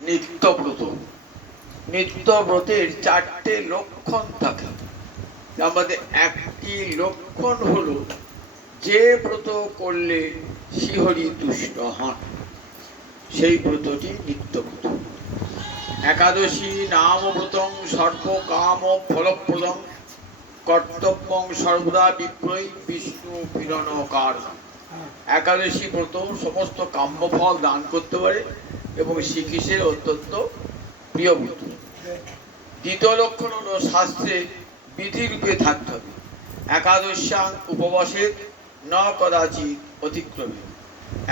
নিত্যব্রত। নিত্যব্রতের চারটে লক্ষণ থাকে। আমাদের একটি লক্ষণ হলো যে ব্রত করলে শ্রীহরি তুষ্ট হন, সেই ব্রতটি নিত্যব্রত। একাদশী নাম ব্রতং সর্বকাম ফলপ্রদং কর্তব্যং সর্বদা বিপ্রয়ী বিষ্ণু পীড়নকার। একাদশী ব্রত সমস্ত কাম্যফল দান করতে পারে এবং শ্রীকৃষ্ণের অত্যন্ত প্রিয় ব্রত। দ্বিতীয় লক্ষণ হল শাস্ত্রে বিধিরূপে থাকতে হবে। একাদশ্যাং উপবাসের ন কদাচিৎ অতিক্রমে।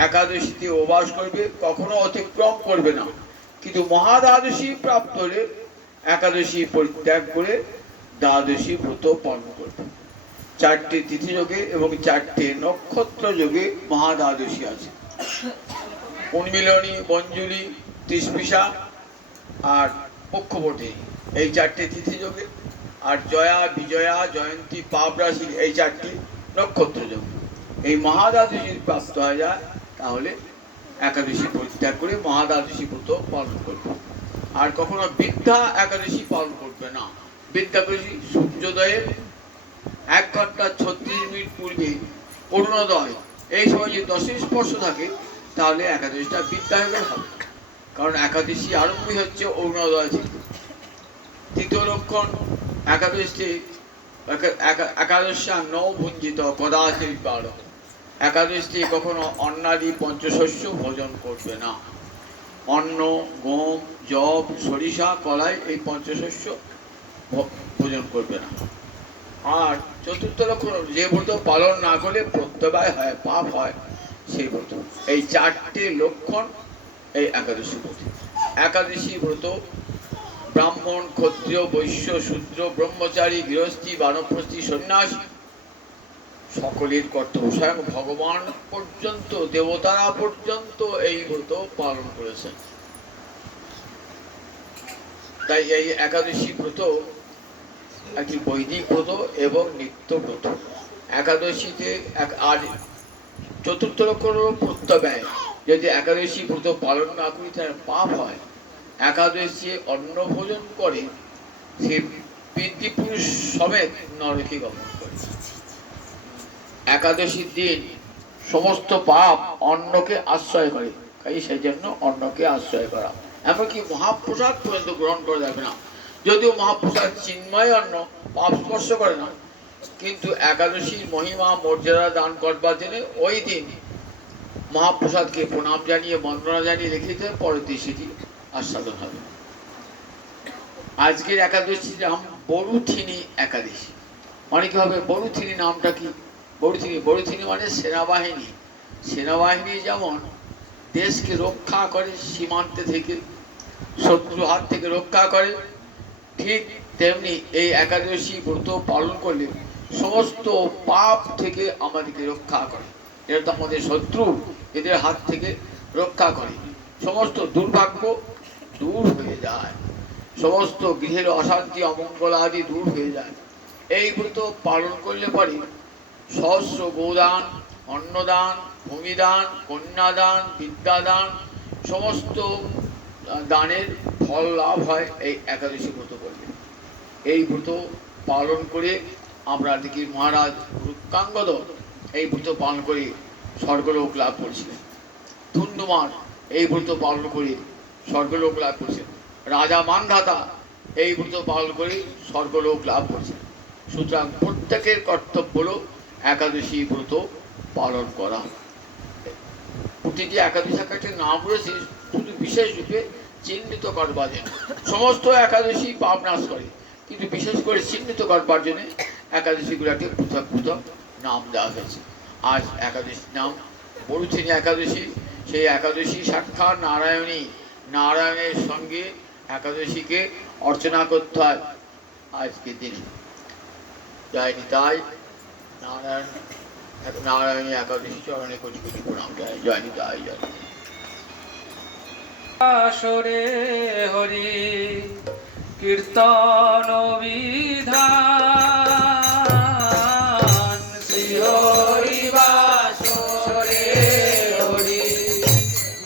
একাদশীতে উপবাস করবে, কখনো অতিক্রম করবে না। কিন্তু মহাদ্বাদশী প্রাপ্ত হলে একাদশী পরিত্যাগ করে দ্বাদশী ব্রত পালন করবে। চারটি তিথি যোগে এবং চারটে নক্ষত্র যোগে মহাদ্বাদশী আছে। উন্মিলনী, মঞ্জুলি, তৃষ্পিষা আর পক্ষবর্তী, এই চারটি তিথি যোগে। আর জয়া, বিজয়া, জয়ন্তী, পাবরাশি, এই চারটি নক্ষত্র যোগে। এই মহাদ্বাদশী প্রাপ্ত হয়ে যায়, তাহলে একাদশী পরিত্যাগ করে মহাদ্বাদশী ব্রত পালন করবে। আর কখনো বৃদ্ধা একাদশী পালন করবে না। বৃদ্ধা একাদশী সূর্যোদয়ের 1 ঘন্টা 36 মিনিট পূর্বে অরুণোদয়, এই সময় যদি দশের স্পর্শ থাকে তাহলে একাদশীটা বৃদ্ধা হয়ে হবে, কারণ একাদশী আরম্ভই হচ্ছে অরুণোদয় থেকে। তৃতীয় লক্ষণ একাদশী একাদশ্যাং নৌ ভুঞ্জিত কদাচিৎ বার। একাদশী কখনো অন্নাদি পঞ্চশস্য ভোজন করবে না। অন্ন, গম, যব, সরিষা, কলাই, এই পঞ্চশস্য ভোজন করবে না। আর চতুর্থ লক্ষণ যে ব্রত পালন না করলে প্রত্যবায় হয়, পাপ হয়, সেই ব্রত। এই চারটে লক্ষণ এই একাদশী ব্রত। একাদশী ব্রত ব্রাহ্মণ, ক্ষত্রিয়, বৈশ্য, শূদ্র, ব্রহ্মচারী, গৃহস্থী, বানপ্রস্থী, সন্ন্যাসী সকলের কর্তব্য। স্বয়ং ভগবান পর্যন্ত, দেবতারা পর্যন্ত এই ব্রত পালন করেছেন। তাই এই একাদশী ব্রত একটি বৈদিক ব্রত এবং নিত্য ব্রত। একাদশীতে আর চতুর্থ লক্ষণ হল প্রত্যব্যয়। যদি একাদশী ব্রত পালন না করি তার পাপ হয়। একাদশী অন্ন ভোজন করে সে পিতৃপুরুষ সমেত নরকে গমন করে। একাদশীর দিন সমস্ত পাপ অন্নকে আশ্রয় করে, তাই সেই জন্য অন্নকে আশ্রয় করা। এমনকি মহাপ্রসাদ পর্যন্ত গ্রহণ করা যাবে না। যদিও মহাপ্রসাদ চিন্ময় অন্ন, পাপ স্পর্শ করে না, কিন্তু একাদশীর মহিমা মর্যাদা দান করবার জন্য ওই দিন মহাপ্রসাদকে প্রণাম জানিয়ে, বন্দনা জানিয়ে রেখে দিতে, পরের দিন সেটি আস্বাদন হবে। আজকের একাদশীর নাম বরুথিনী একাদশী। অনেকে ভাবে বরুথিনী নামটা কি? বরুথিনী, বরুথিনী মানে সেনাবাহিনী। সেনাবাহিনী যেমন দেশকে রক্ষা করে, সীমান্তে থেকে শত্রু হাত থেকে রক্ষা করে, ঠিক তেমনি এই একাদশী ব্রত পালন করলে সমস্ত পাপ থেকে আমাদেরকে রক্ষা করে। এরা তো আমাদের শত্রু, এদের হাত থেকে রক্ষা করে। সমস্ত দুর্ভাগ্য দূর হয়ে যায়, সমস্ত গৃহের অশান্তি অমঙ্গল আদি দূর হয়ে যায়। এই ব্রত পালন করলে পরে সহস্র গোদান, অন্নদান, ভূমিদান, কন্যাদান, বিদ্যাদান, সমস্ত দানের ফল লাভ হয় এই একাদশী ব্রত করলে। এই ব্রত পালন করে আমরা দেখি মহারাজ রুক্কাঙ্গদ এই ব্রত পালন করে স্বর্গলোক লাভ করেছিলেন। ধুন্ধুমার এই ব্রত পালন করে স্বর্গলোক লাভ করেছেন। রাজা মানধাতা এই ব্রত পালন করে স্বর্গলোক লাভ করেছেন। সুতরাং প্রত্যেকের কর্তব্য হল একাদশী ব্রত পালন করা। প্রতিটি একাদশী একটা নাম রয়েছে শুধু বিশেষ রূপে চিহ্নিত করবার জন্য। সমস্ত একাদশী পাপ নাশ করে, কিন্তু বিশেষ করে চিহ্নিত করবার জন্য একাদশীগুলোকে পৃথক পৃথক নাম দেওয়া হয়েছে। আজ একাদশীর নাম বরুথিনী একাদশী। সেই একাদশী সাক্ষাৎ নারায়ণী, নারায়ণের সঙ্গে একাদশীকে অর্চনা করতে হয় আজকের দিনে। জয় নিতাই নারায়ণ, নারায়ণী একাদশী চরণে কোটি কোটি প্রণাম। জয় জয় নিতাই জয়। আসরে হরি কীর্তন বিধান, শ্রী হরি বাসরে হরি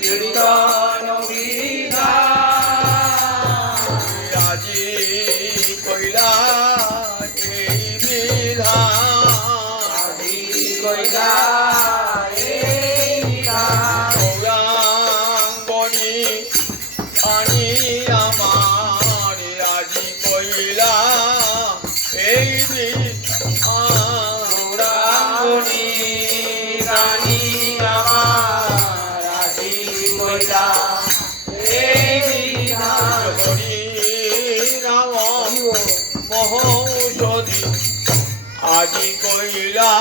কীর্তন বিধান। প্রাণী আমার আজি কইলা এই গৌরাঙ্গনি রানী আমার আজি কইলা এই বিধান হরি নাম মহৌষধি আজি কইলা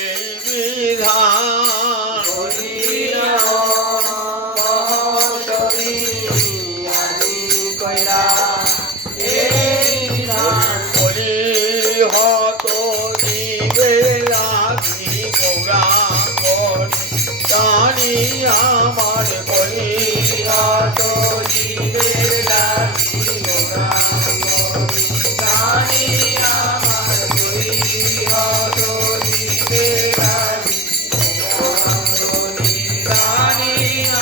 এই বিধান হরি মহৌষধি আজি কইলা এই বিধান বলি হত দিবে লাগি গৌরাঙ্গনি জানি আমার বলি হত জীবে লাগি গৌরাঙ্গনি জানি আমার তুই হত জীবে লাগি গৌরাঙ্গনি জানি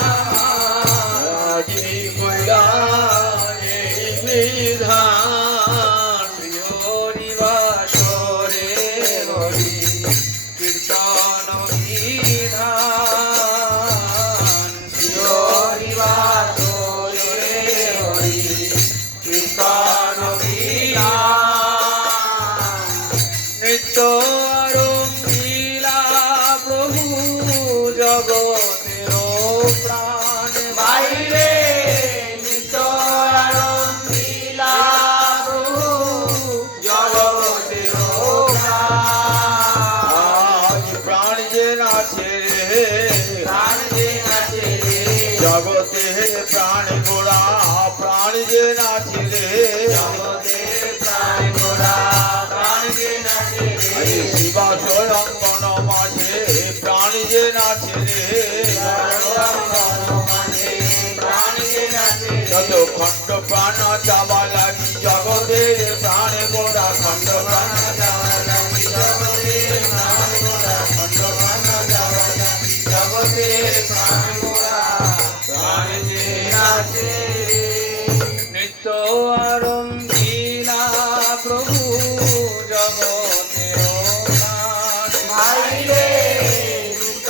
আমার আজি কইলা এই বিধান হরি বাসরে হরি কীর্তন বিধান হরি বাসরে হরি কীর্তন বিধান নৃত্য আরঙ্গিলা প্রভু জগতের প্রাণ বাইরে নৃত্য আরঙ্গিলা প্রভু জগতের প্রাণ আজ প্রাণ যে নাচে রে প্রাণ যে নাচে রে জগতে প্রাণ গোড়া প্রাণ যে নাচে রে জগতের প্রাণ গোড়া প্রাণ যে নাচে রে শিবা স্বয়ংবন মাঝে প্রাণ যে নাচে রে প্রাণ যে নাচে যত খণ্ড প্রাণ চাবা লাগি জগতের প্রাণ গোড়া খণ্ড প্রাণ যাওয়া লাগি জগতের প্রাণ গোড়া খণ্ড প্রাণ যাওয়া লাগি জগতের প্রাণ গোড়া প্রাণ যে নাচে নৃত্য আরঙ্গিলা প্রভু জগতের প্রাণ ভাইরে নৃত্য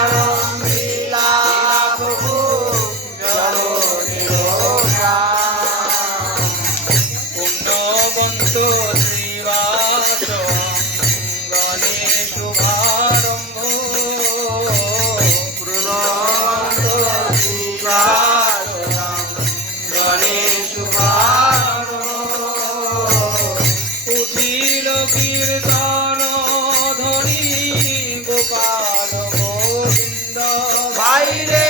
আরঙ্গিলা প্রভু জগতের প্রাণ পুণ্যবন্ত শ্রীবাস গণে শুভারম্ভ পুণ্যবন্ত শ্রীবাস গণে শুভারম্ভ উঠিল কীর্তন ধ্বনি গোপাল গোবিন্দ বাইরে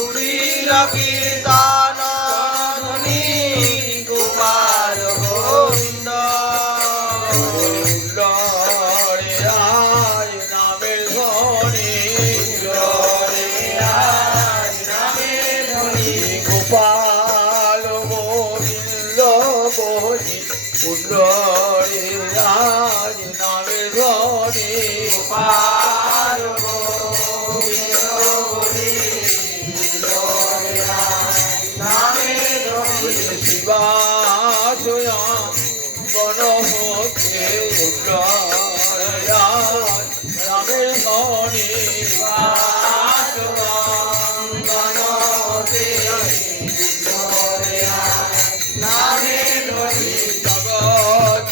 উঠিল কীর্তন ধ্বনি গোপাল গোবিন্দ লড়ে আয় নামের ধ্বনি লড়ে আয় নামের ধ্বনি গোপাল গোবিন্দ বলি উল্লরে আয় নামের ধ্বনি গোপাল গোবিন্দ বলি লড়ে আয় নামের ধ্বনি শিবা স্বয়ং গণপতে উল্লরে আয় নামের ধ্বনি জগৎ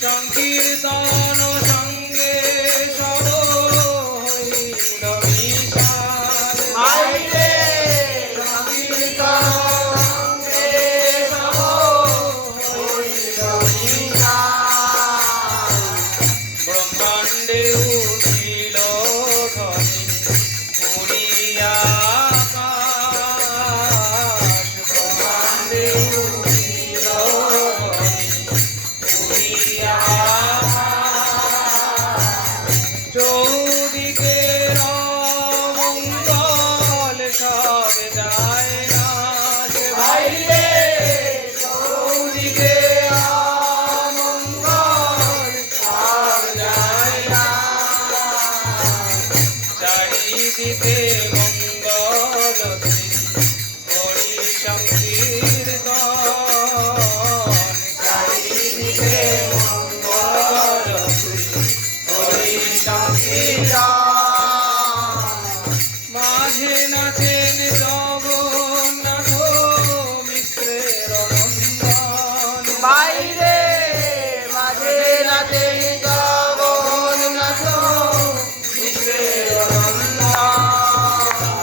সংকীর্তন সঙ্গে সর হইল বিশাল মাইরে সংকীর্তন সঙ্গে সব হইল বিশাল। ব্রহ্মাণ্ডে উঠিল ধ্বনি উড়িয়া আকাশ ব্রহ্মাণ্ডে উঠিল ধ্বনি উড়িয়া আকাশ। চৌদিকে মঙ্গল সব যায় নাশ মাইরে চৌদিকে অমঙ্গল সব যায় না। চারিদিকে মঙ্গল হরি সংকীর্তন চারিদিকে মঙ্গল হরি সংকীর্তন। মাঝে নাচেন জগন্নাথ মিশ্রের নন্দন বাইরে মাঝে নাচে জগন্নাথ বিশ্বের নন্দন।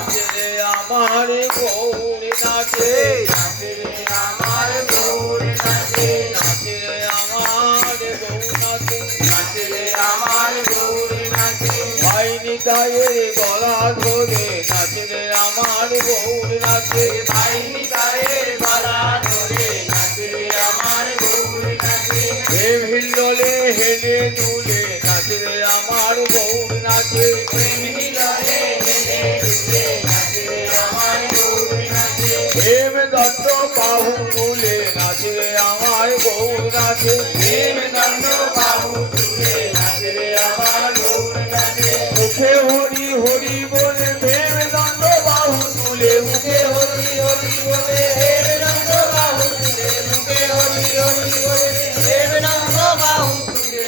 নাচে আমার গৌর নাচে, নাচে রে আমার গৌর নাচে, নাচে আমার গৌর নাচে, নাচে রে আমার গৌর নাচে। ভাই নিতাইয়ের গলা ধরে নাচে রে আমার গৌর নাচে, ভাই নিতাইয়ের গলা ধরে নাচে রে আমার গৌর নাচে। হে ভিল্ললে হেলে দুলে নাচে রে আমার গৌর নাচে, প্রেম হিললে হেলে দুলে নাচে রে আমার গৌর নাচে। হেম দণ্ড বাহু তুলে নাচে রে আমার গৌর নাচে, প্রেম দণ্ড বাহু তুলে নাচে রে আমার গৌর নাচে। মুখে হরি হরি বলে হেম দণ্ড বাহু তুলে, মুখে হরি হরি বলে হেম দণ্ড বাহু তুলে, মুখে হরি হরি বলে হেম দণ্ড বাহু তুলে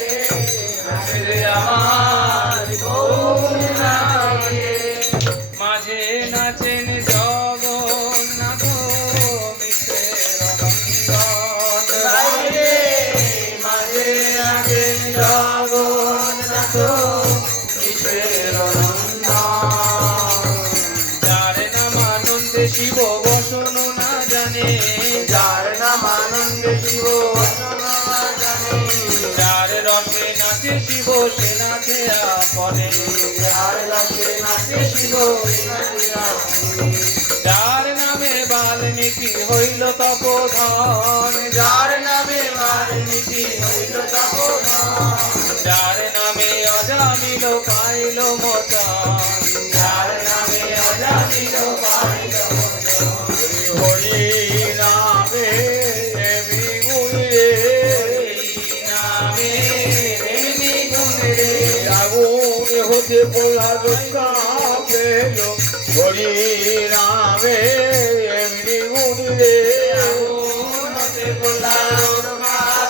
নাচে রে আমার গৌর নাচে। মাঝে নাচেন জগন্নাথ মিশ্রের নন্দন বাইরে মাঝে নাচে জগন্নাথ বিশ্বের নন্দন। যার নাম আনন্দে শিব বসন না জানে যার নাম আনন্দে শিব জানে, যার রসে নাচে শিব সে নাচে আপনে যার রসে নাচে শিব নাচে আপনি। যার নামে বাল্মীকি হইল তপোধন যার নামে বাল্মীকি হইল তপোধন, যার নামে অজামিল পাইল মোচন যার নামে অজামিল পাইল মোচন। হরি নামে এমি গুণে নামে এমনি গুণ রে, আগুন হতে পোলা রক্ষা পেল, হরি নামে এমনি গুণে আগুনতে পোলার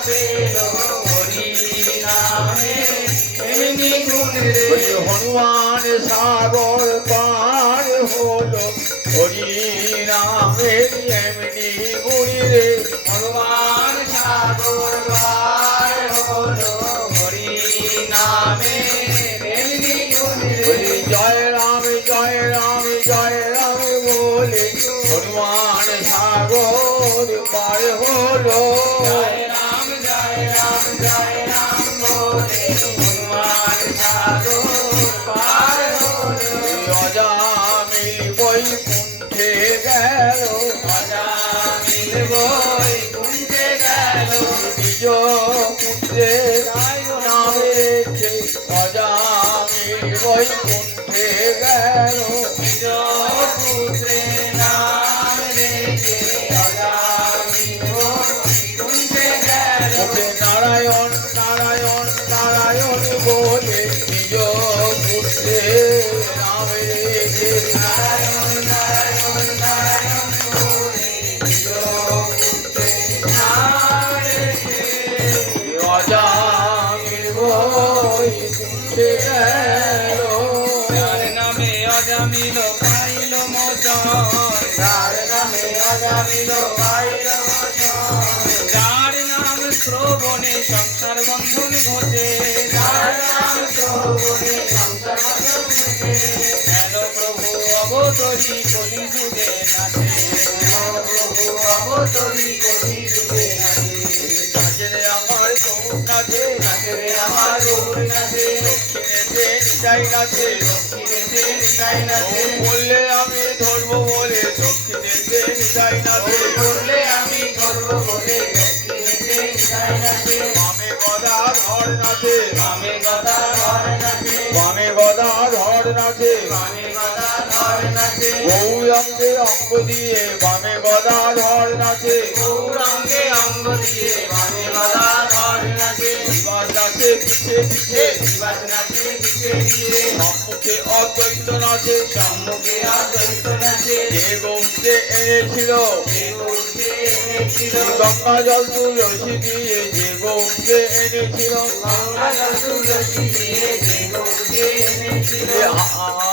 পেল, হরি নামে এমনি গুণ রে। হনুমান সাগর পার হলো, হরি নামে এমনি গুণে ভগবান সাগর পার হলো, হরি নামে এমনি গুণ রে। জয় রাম জয় রাম জয় রাম বলে হনুমান সাগর পার হলো, জয় রাম জয় রাম জয় রাম বলে হনুমান সাগর পার হলো। অজামিল বৈকুণ্ঠে গেল, অজামিল বৈকুণ্ঠে গেল, নিজ পুত্রে নাম রেখে অজামিল বৈকুণ্ঠে গেল, নিজ পুত্রে নাম রেখে অজামিল বৈকুণ্ঠে গেল। ওকে নারায়ণ নারায়ণ নারায়ণ বলে নিজ পুত্রে নাম রেখে নারায়ণ নারায়ণ নারায়ণ বলে নিজ পুত্রে নাম রেখে অজামিল বৈকুণ্ঠে গেল। যার নামে অজামিল পাইল মোচন শ্রবণে সংসার বন্ধন ঘটে, যার নাম শ্রবণে সংসার বন্ধন ঘটে। হেন প্রভু অবতরী কলি যুগে নাচে, প্রভু অবতরী কলি যুগে নাচে। নাচে রে আমার গৌর নাচে, নাচে রে আমার গৌর নাচে, দক্ষিণেতে নিতাই নাচে, দক্ষিণেতে নিতাই নাচে। বললে আমি ধরবো বলে দক্ষিণেতে নিতাই নাচে। বললে আমি করব বলে দক্ষিণেতে নিতাই নাচে। বামে গদা ধর নাচে, বামে গদা ধর নাচে, বামে গদা ধর নাচে, বামে গদা ধর নাচে। গৌরাঙ্গে অঙ্গ দিয়ে বামে গদা ধর নাচে, গৌরাঙ্গে অঙ্গ দিয়ে বামে গদা ধর নাচে। শিবাস নাচে পিছে পিছে, শিবাস নাচে পিছে পিছে, সম্মুখে অদ্বৈত নাচে। সম্মুখে অদ্বৈত নাচে। যে গৌরকে এনেছিল যে গৌরকে এনেছিল, গঙ্গা জল তুলসী দিয়ে, যে গৌরকে এনেছিল গঙ্গা জল তুলসী দিয়ে যে গৌরকে এনেছিল।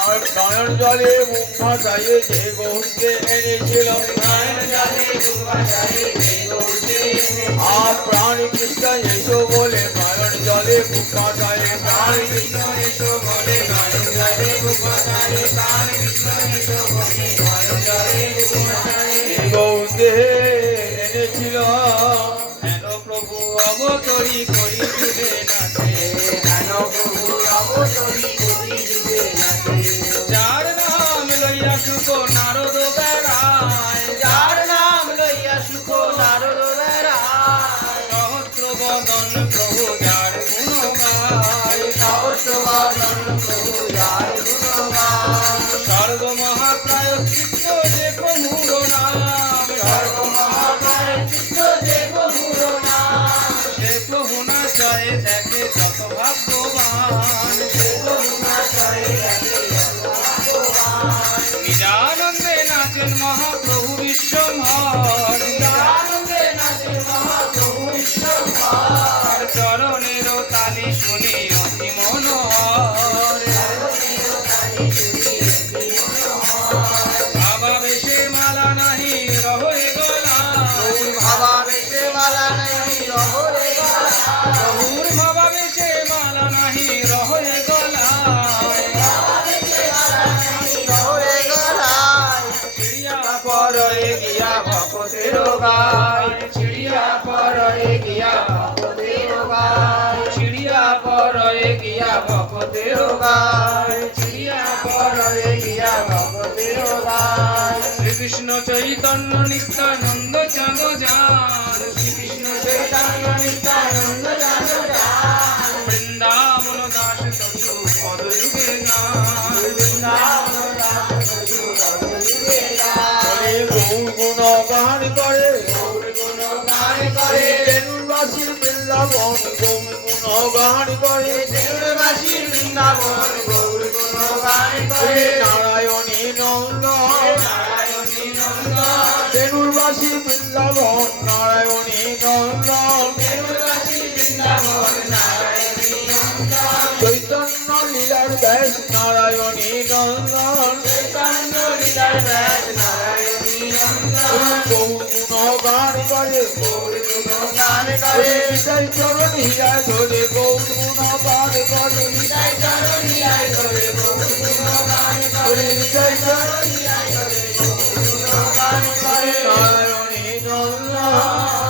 আর নয়ন জলে মুখ ভাসাইয়ে যে গৌরকে এনেছিল। নয়ন জলে মুখ ভাসাইয়ে যে গৌরকে এনেছিল। আর প্রাণী কৃষ্ণ এসো বলে নয়ন জলে মুখ ভাসাইয়ে, প্রাণ কৃষ্ণ এসো বলে নয়ন জলে মুখ ভাসাইয়ে, প্রাণ কৃষ্ণ এসো বলে নয়ন জলে মুখ ভাসাইয়ে। যে গৌরকে এনেছিল। হেন প্রভু অবতরী কলি যুগে নাচে, হেন প্রভু অবতরী কলি যুগে নাচে। যার নাম লইয়া সুখ নারদ বেড়ায়, যার নাম লইয়া সুখ নারদ বেড়ায়, সহস্র বদন প্রভু যার গুণ গায়, সহস্রবদন প্রভু যার গুণগান। সর্বমহাপ্রায়শ্চিত্ত যে প্রভুর নাম, সর্বমহাপ্রায়শ্চিত্ত যে প্রভুর নাম, সে প্রভু নাচয়ে দেখে যত ভাগ্যবান, সে প্রভু নাচয়ে দেখে যত ভাগ্যবান। নিজানন্দে নাচেন মহাপ্রভু বিশ্বম্ভর, আনন্দে নাচে মহাপ্রভু বিশ্বম্ভর। চরণের তালি শুনি অতি মনোহর, বাবা বেশে মালা নাহি রহে গলা, ভাবা বেশে মালা নাই রহরে গলা, প্রভুর বাবা বেশে মালা নাহি রহে গলা, রহরে গলায়। চিড়িয়া পরে গিয়া ভক্তের গায়, চিড়িয়া পরে গিয়া ভক্তের গায়, চিড়িয়া পরে গিয়া ভক্তের গায়, চিড়িয়া পরে গিয়া ভক্তের গায়। শ্রীকৃষ্ণ চৈতন্য নিত্যানন্দ চাঁদ যান, শ্রীকৃষ্ণ চৈতন্য নিত্যানন্দ জান জান, বৃন্দাবন দাস তথু পদযুগে গান, বৃন্দাবন দাস তথু পদযুগে গায়। গৌর গুণ গান করে, গৌর গুণ গান করে, বেণুবাসীর বৃন্দাবন গৌর গুণ গান করে। দেউলবাসীর বৃন্দাবন গৌর গুণ গান করে। নারায়ণী নন্দন নারায়ণী নন্দন, বেণুবাসী বৃন্দাবন নারায়ণী নন্দন। দেউলবাসী বৃন্দাবন নারায়ণী নন্দন, চৈতন্য লীলার ব্যাস নারায়ণী নন্দন। চৈতন্য হৃদয় ব্যাস নারায়ণী নন্দন, গৌর গুণ গান করে, গৌর গুণ গান করে। হৃদয় চরণ হীরা ধরে গৌর গুণ গান করে। হৃদয় চরণী আয় ধরে গৌর গুণ গান করে। হৃদয় চরণ চরণী আয় ধরে গৌর গুণ গান করে। নারায়ণী নন্দন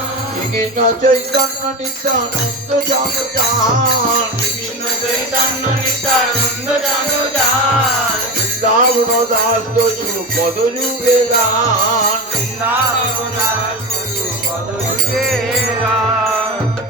কৃষ্ণ চৈতন্য নিত্যানন্দ জান জান। কৃষ্ণ চৈতন্য নিত্যানন্দ জান জান, বৃন্দাবন দাস দস্যু পদযুগে গান। বৃন্দাবন দাস তথু পদযুগে গান।